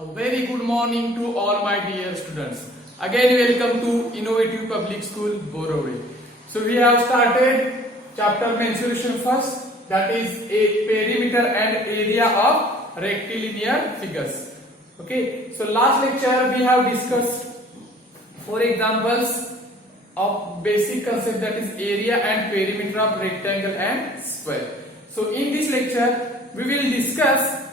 A very good morning to all my dear students. Again welcome to Innovative Public School, Borivali. So we have started chapter mensuration first, that is a perimeter and area of rectilinear figures. Okay, so last lecture we have discussed 4 examples of basic concept, that is area and perimeter of rectangle and square. So in this lecture we will discuss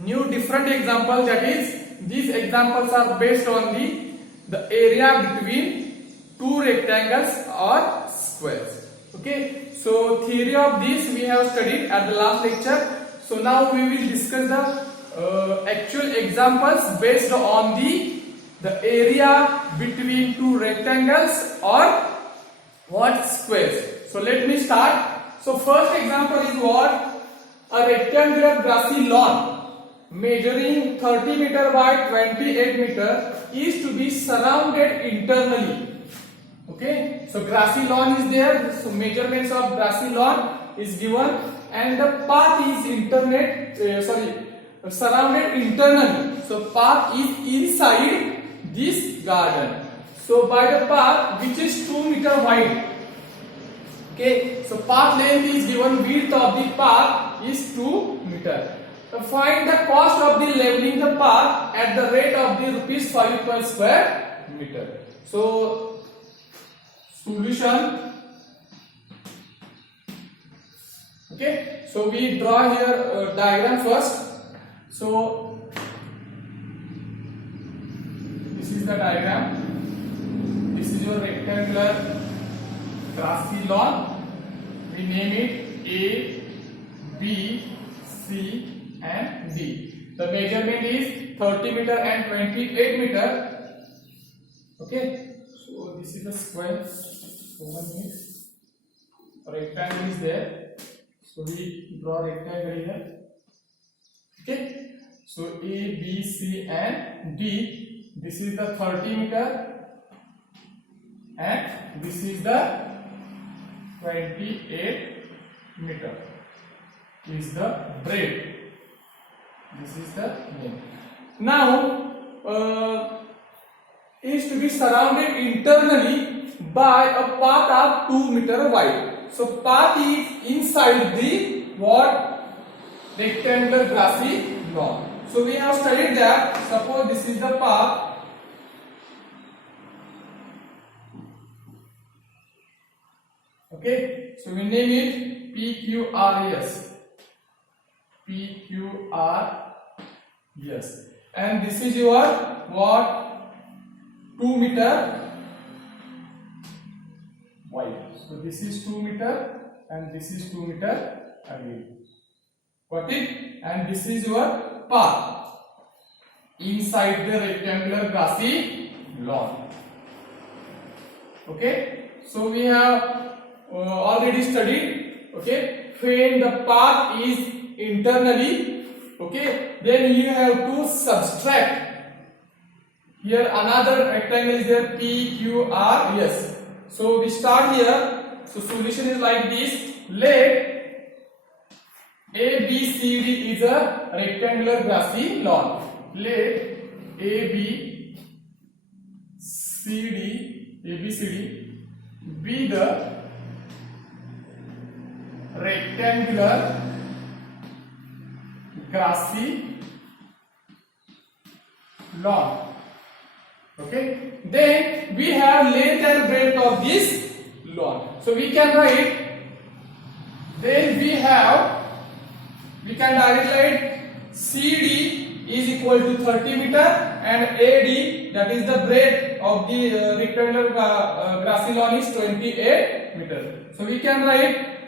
new different example, that is these examples are based on the area between two rectangles or squares. Okay, so theory of this we have studied at the last lecture. So now we will discuss the actual examples based on the area between two rectangles or what, squares. So let me start. So first example is what? A rectangular grassy lawn measuring 30 meter by 28 meter is to be surrounded internally. Okay, so grassy lawn is there, so measurements of grassy lawn is given and the path is surrounded internally. So path is inside this garden. So by the path which is 2 meter wide. Okay, so path length is given, width of the path is 2 meter. Find the cost of the leveling the path at the rate of the rupees 5 per square meter. So solution. Okay, so we draw here diagram first. So this is the diagram. This is your rectangular grassy lawn. We name it A, B, C and D. The measurement is 30 meter and 28 meter. Okay, so this is the square. So one is rectangle is there. So we draw rectangle here. Okay, so A, B, C and D. This is the 30 meter and this is the 28 meter. Is the breadth. This is the name. Now is to be surrounded internally by a path of 2 meter wide. So path is inside the what? Rectangular grassy lawn. So we have studied that. Suppose this is the path. Okay, so we name it PQRS. PQRS, and this is your what? 2 meter wide. So this is 2 meter and this is 2 meter again. Got it? And this is your path inside the rectangular grassy lawn. Okay, so we have already studied. Okay, when the path is internally, okay, then you have to subtract. Here another rectangle is there, PQRS. So we start here. So solution is like this. Let ABCD is a rectangular grassy lawn. Let ABCD be the rectangular grassy lawn. Okay, then we have length and breadth of this lawn. So we can write, then we can directly write CD is equal to 30 meter and AD, that is the breadth of the rectangular grassy lawn, is 28 meter. So we can write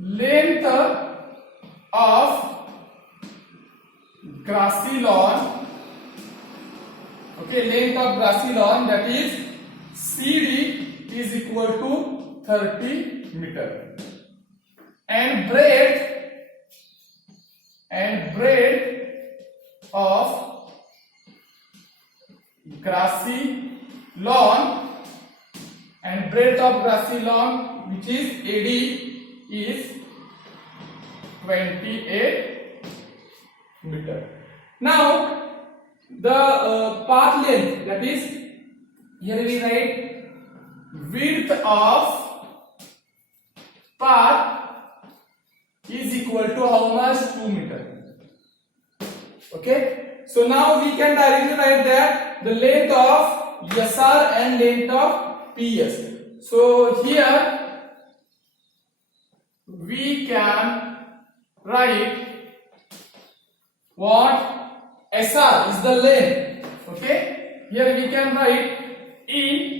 length of grassy lawn, okay, length of grassy lawn, that is CD is equal to 30 meter and breadth of grassy lawn and breadth of grassy lawn, which is AD, is 28 meter. Now the path length, that is, here we write width of path is equal to how much? 2 meter. Okay, so now we can directly write that the length of SR and length of PS. So here we can write what? SR is the length. Okay, here we can write in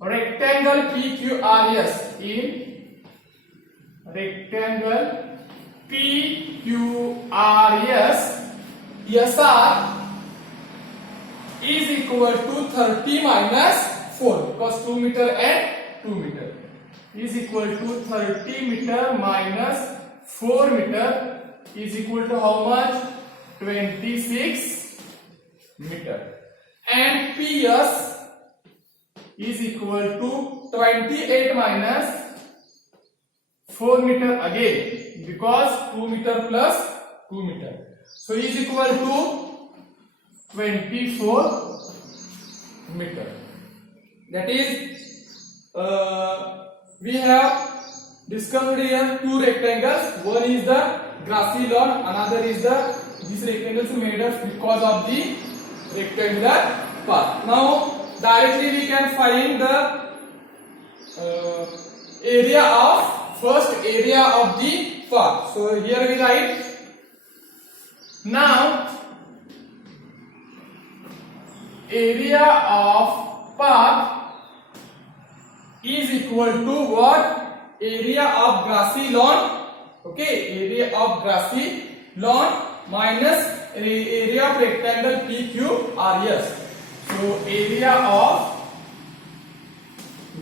rectangle PQRS, in rectangle PQRS, SR is equal to 30 minus 4, because 2 meter and 2 meter is equal to 30 meter minus 4 meter is equal to how much? 26 meter. And PS is equal to 28 minus 4 meter again, because 2 meter plus 2 meter. So is equal to 24 meter. That is, we have discovered here two rectangles. One is the grassy lawn, another is these rectangles are made up because of the rectangular path. Now directly we can find the area of first area of the path. So here we write, now area of path is equal to what? Area of grassy lawn. Okay, area of grassy lawn minus area of rectangle PQRS. So area of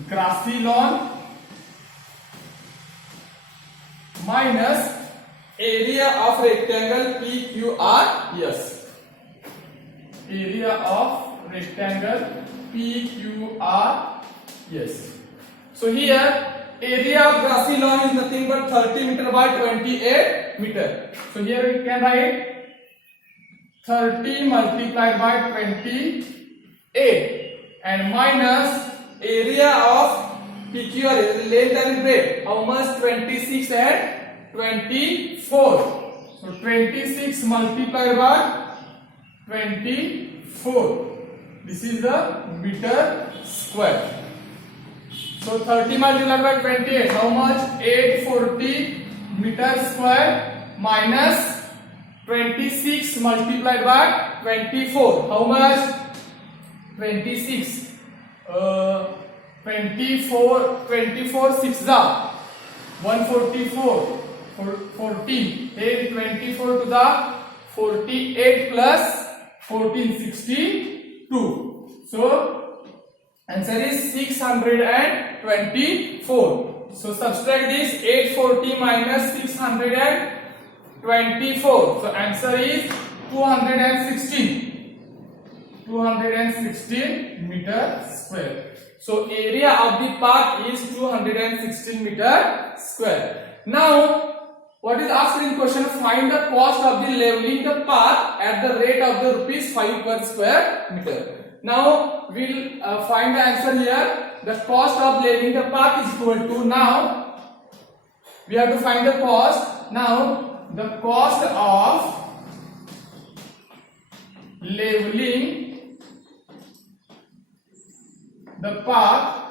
grassy lawn minus area of rectangle PQRS. Area of rectangle PQRS. So here area of grassy lawn is nothing but 30 meter by 28 meter. So here we can write 30 multiplied by 28 and minus area of PQRS, length and breadth, how much? 26 and 24. So 26 multiplied by 24. This is the meter square. So 30 multiplied by 28, how much? 840 meter square minus 26 multiplied by 24, how much? 26. 24 6 are 144, 14, then 24 to the 48 plus 14, 62. So answer is 624. So subtract this 840 minus 624. So answer is 216 meter square. So area of the path is 216 meter square. Now what is asked in question? Find the cost of the leveling the path at the rate of the rupees 5 per square meter. Now we'll find the answer here. The cost of leveling the path is equal to, now we have to find the cost. Now the cost of leveling the path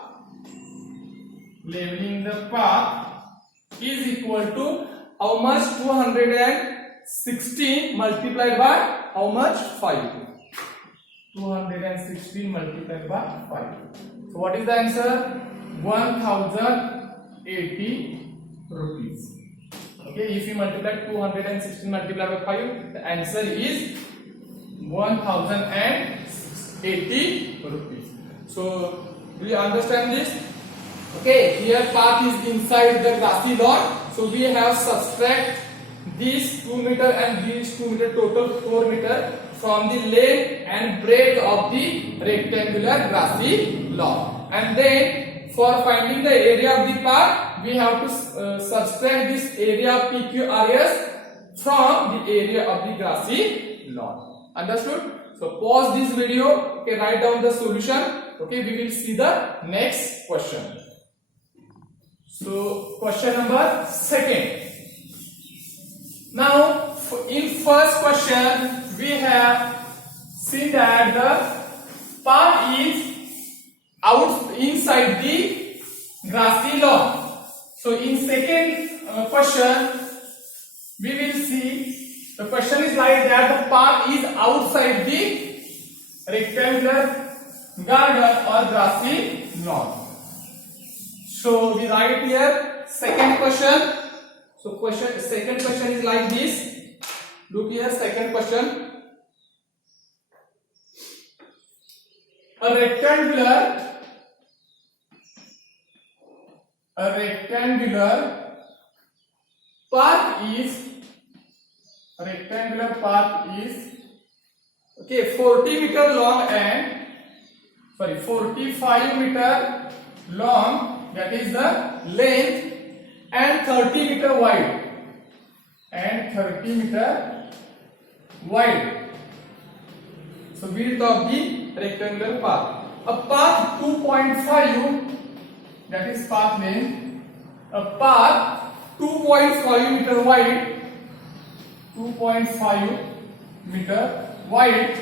is equal to how much? 216 multiplied by how much? 5. 216 multiplied by 5. So what is the answer? 1080 rupees. Okay, if you multiply 216 multiplied by 5, the answer is 1080 rupees. So do you understand this? Okay, here path is inside the grassy lawn. So we have subtract these 2 meter and these 2 meter, total 4 meter from the length and breadth of the rectangular grassy lawn. And then for finding the area of the path, we have to subtract this area of PQRS from the area of the grassy lawn. Understood? So pause this video. Okay, write down the solution. Okay, we will see the next question. So question number second. Now in first question we have seen that the path is inside the grassy lawn. So in second question we will see the question is like that the path is outside the rectangular garden or grassy lawn. So we write here second question. So second question is like this. Look here, second question. A rectangular path is okay 40-meter long and 45-meter long, that is the length, and 30-meter wide So width of the rectangular path. A path 2.5, that is path length. A path 2.5 meter wide, 2.5 meter wide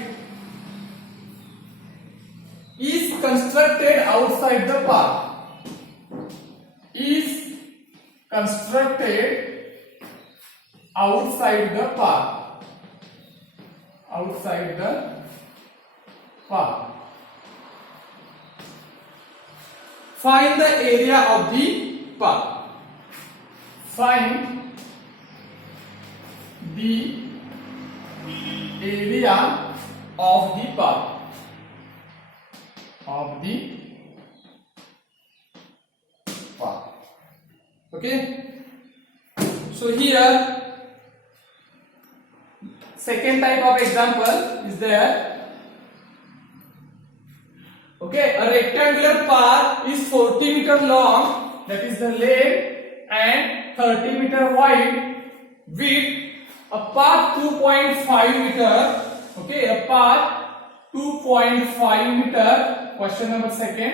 is constructed outside the path. Is constructed outside the path. Outside the path. Find the area of the path. Find the area of the path. Okay. So here second type of example is there. Okay, a rectangular path is 40 meter long, that is the length, and 30 meter wide width. A path 2.5 meter. Okay, a path 2.5 meter. Question number second.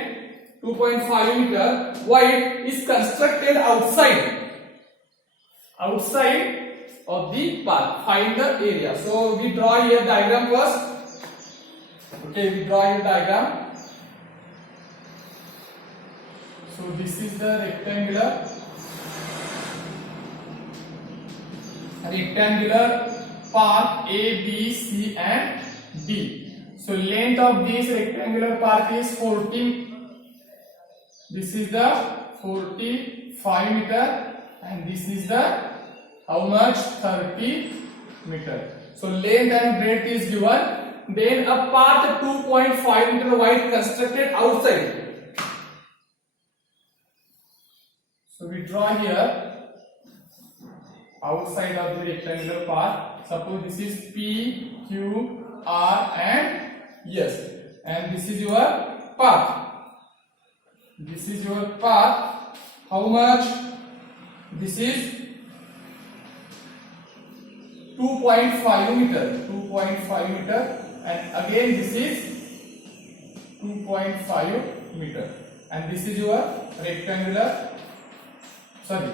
2.5 meter wide is constructed outside of the path. Find the area. So we draw here diagram first. Okay, we draw here diagram. So this is the rectangular path A, B, C and D. So length of this rectangular path is 40. This is the 45 meter and this is the how much? 30 meter. So length and breadth is given. Then a path 2.5 meter wide constructed outside. So we draw here outside of the rectangular path. Suppose this is P, Q, R and S, and this is your path. This is your path. How much? This is 2.5 meter. 2.5 meter, and again this is 2.5 meter, and this is your rectangular. Sorry,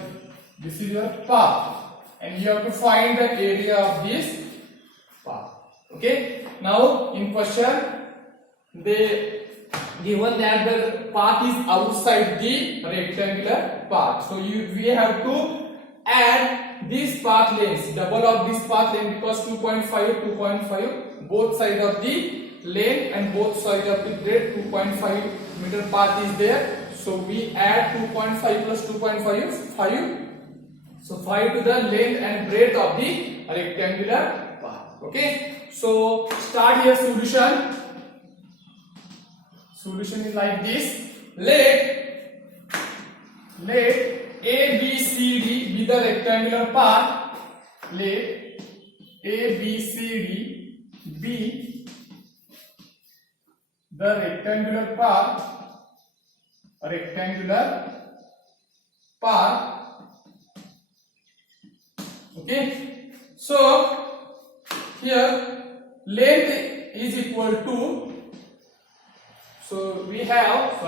this is your path, and you have to find the area of this path. Okay. Now in question they given that the path is outside the rectangular path, so we have to add this path length, double of this path length, because 2.5 both sides of the length and both sides of the breadth. 2.5 meter path is there, so we add 2.5 plus 2.5 is 5. So 5 to the length and breadth of the rectangular path. Okay, so start here solution. Solution is like this. Let A, B, C, D be the rectangular path. Let A, B, C, D be the rectangular path. Okay. So here length is equal to, so we have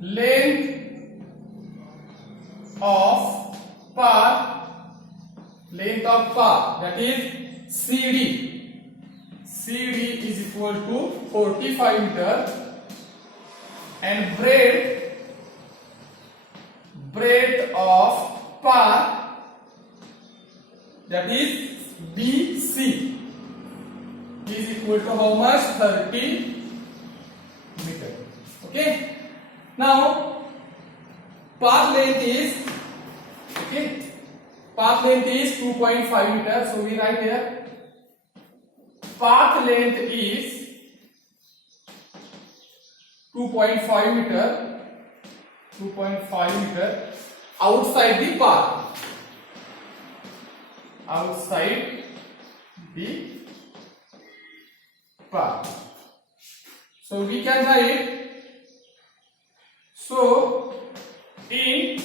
length of path, that is CD is equal to 45 meter, and breadth of path, that is BC, is equal to how much? 30 meter. Okay. Now path length is 2.5 meter. So we write here path length is 2.5 meter outside the path. So we can write, so in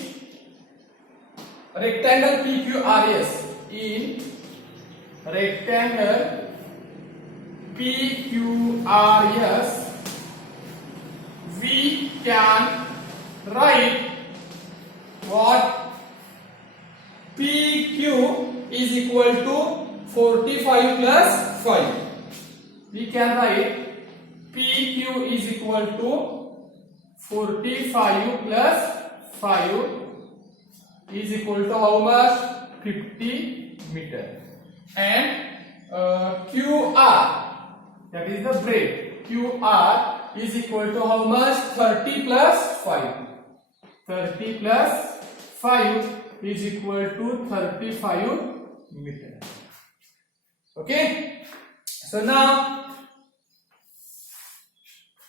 rectangle PQRS, we can write what? PQ is equal to 45 plus 5. We can write PQ is equal to 45 plus 5 is equal to how much? 50 meter. And QR, that is the breadth, QR is equal to how much? 30 plus 5. 30 plus 5 is equal to 35 meter. Okay. So now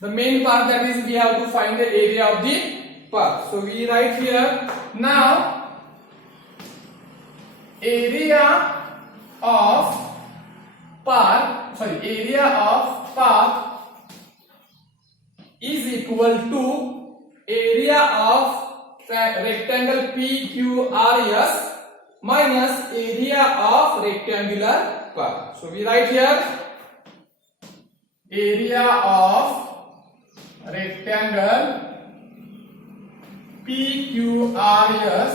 the main part, that is we have to find the area of the path. So we write here now area of path is equal to area of rectangle PQRS minus area of rectangular path. So we write here area of rectangle PQRS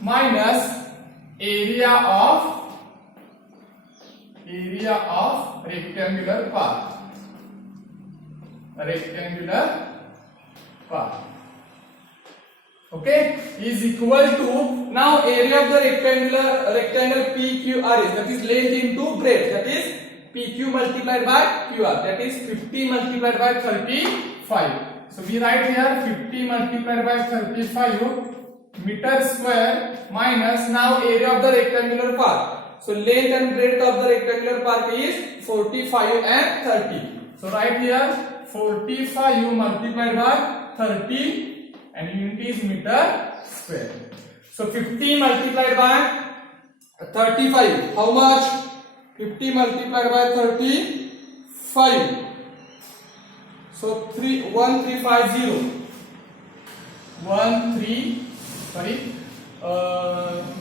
minus area of rectangular path. Okay, is equal to, now area of the rectangle PQRS, that is length into breadth, that is PQ multiplied by QR, that is 50 multiplied by 35. So we write here 50 multiplied by 35 meter square minus now area of the rectangular path. So length and breadth of the rectangular path is 45 and 30. So write here 45 multiplied by 30 and unit is meter square. So 50 multiplied by 35, how much? 50 multiplied by 35. So 1350.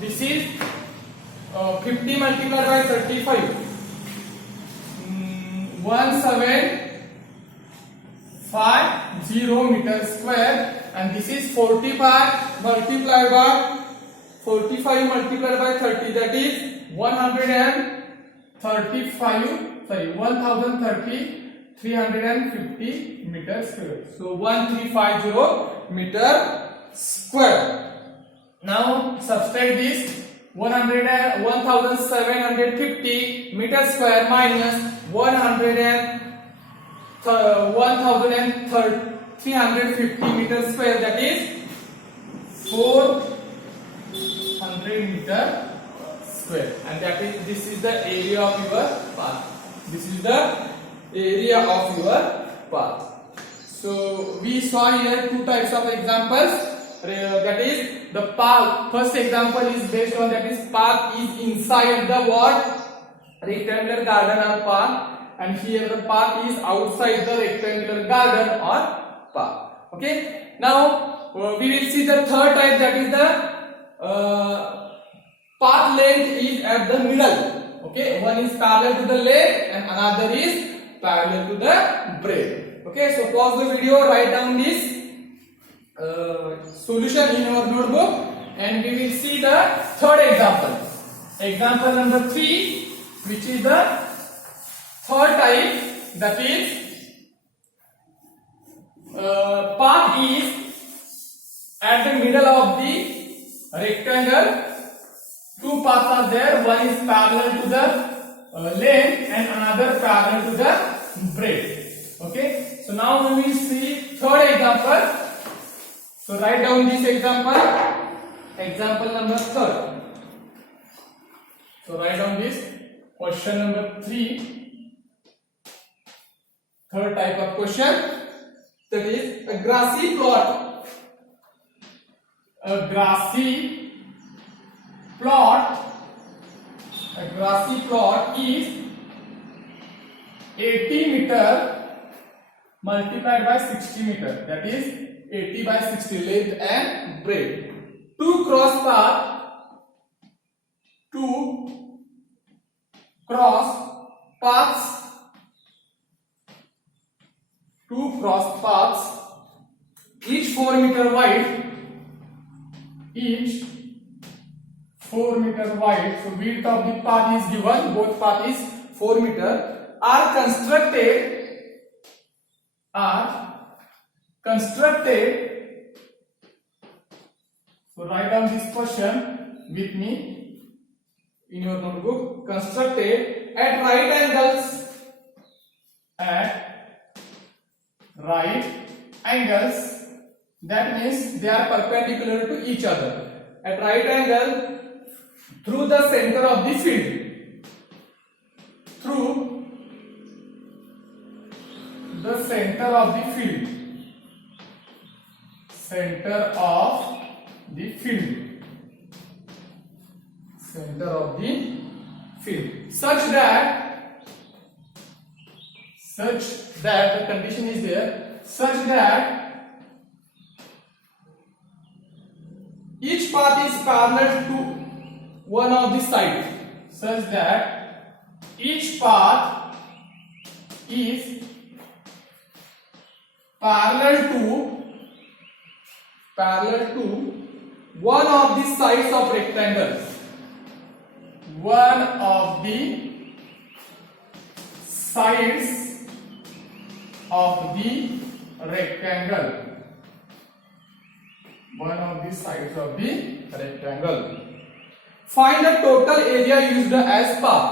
This is 50 multiplied by 35. 1750 meter square, and this is 45 multiplied by 45 multiplied by 30, that is 350 meter square. So 1350 meter square. Now subtract this 1750 meter square minus 1350 meter square, that is 400 meter square, and this is the area of your path. So we saw here two types of examples. That is the path. First example is based on, that is path is inside the what? Rectangular garden or path, and here the path is outside the rectangular garden or path. Okay. Now we will see the third type, that is the path length is at the middle. Okay, one is parallel to the length and another is parallel to the breadth. Okay, so pause the video, write down this solution in your notebook, and we will see the third example. Example number 3, which is the third type, that is path is at the middle of the rectangle. Two paths are there, one is parallel to the length and another parallel to the breadth. Okay, so now we will see third example. So write down this example, example number 3. So write down this question number 3, third type of question, that is a grassy plot. A grassy plot is 80 meter multiplied by 60 meter, that is 80 by 60 length and breadth. Two cross paths, each 4 meter wide, so width of the path is given, both path is 4 meter, are constructed. So write down this question with me in your notebook. Constructed at right angles, that means they are perpendicular to each other. At right angle through the center of the field. Through the center of the field. Center of the field. Such that the condition is there, such that each path is parallel to one of the sides, such that each path is parallel to one of the sides of rectangle. One of the sides of the rectangle. Find the total area used as path.